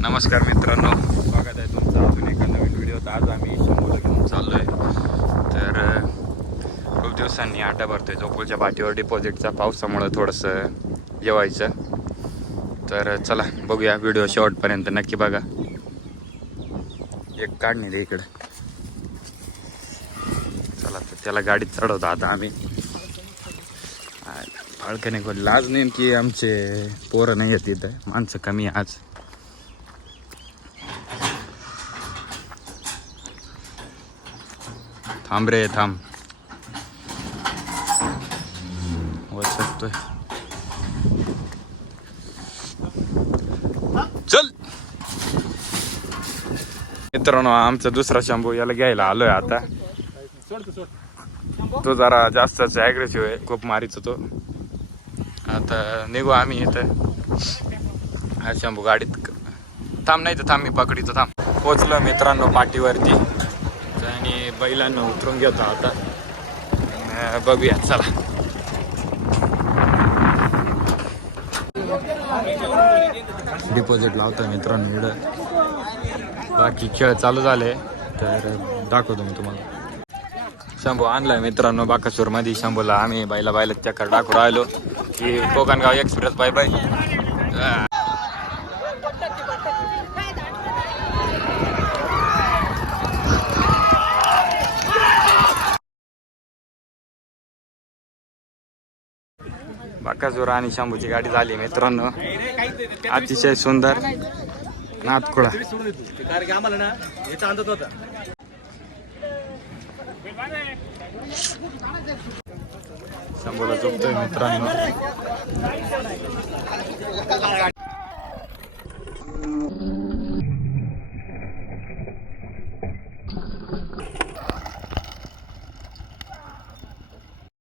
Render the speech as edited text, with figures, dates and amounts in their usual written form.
नमस्कार मित्रांनो, स्वागत आहे तुमचं अजून एका नवीन व्हिडिओत. आज आम्ही शंभूला घेऊन चाललो आहे. तर खूप दिवसांनी आटा भरतोय जोपूलच्या पाठीवर डिपॉझिटचा. पावसामुळं थोडंसं जेवायचं. तर चला बघूया, व्हिडिओ शेवटपर्यंत नक्की बघा. एक काढणे दे इकडं. चला तर त्याला गाडीत चढवतो आता आम्ही. फाळकने खोल आज नेमकी आमचे पोरं नाही येत इथं, माणसं कमी आज. थांब रे थांब, वचकतोय. चल मित्रांनो, आमचा दुसरा शंभू याला घ्यायला आलोय आता. तो जरा जास्तच ॲग्रेसिव्ह आहे, खूप मारीच तो. आता निघू आम्ही इथं. हा शंभू गाडीत थांब, नाही तर थांब मी पकडीतो थांब. पोचलो मित्रांनो पाठीवरती आणि बैलांना उतरून घेतो आता. बघूया चला. डिपॉझिट लावतोय मित्रांनो इकडं. बाकी खेळ चालू झाले तर दाखवतो मी तुम्हाला. शंभू आणलाय मित्रांनो बाकासूर मध्ये. शंभूला आम्ही बैला चक्कर टाकू राहिलो की Kokangaon express. Bye bye. Bakasur आणि शंभूची गाडी झाली मित्रांनो. अतिशय सुंदर नाथखोळा. शंभूला झोपतोय मित्रांनो.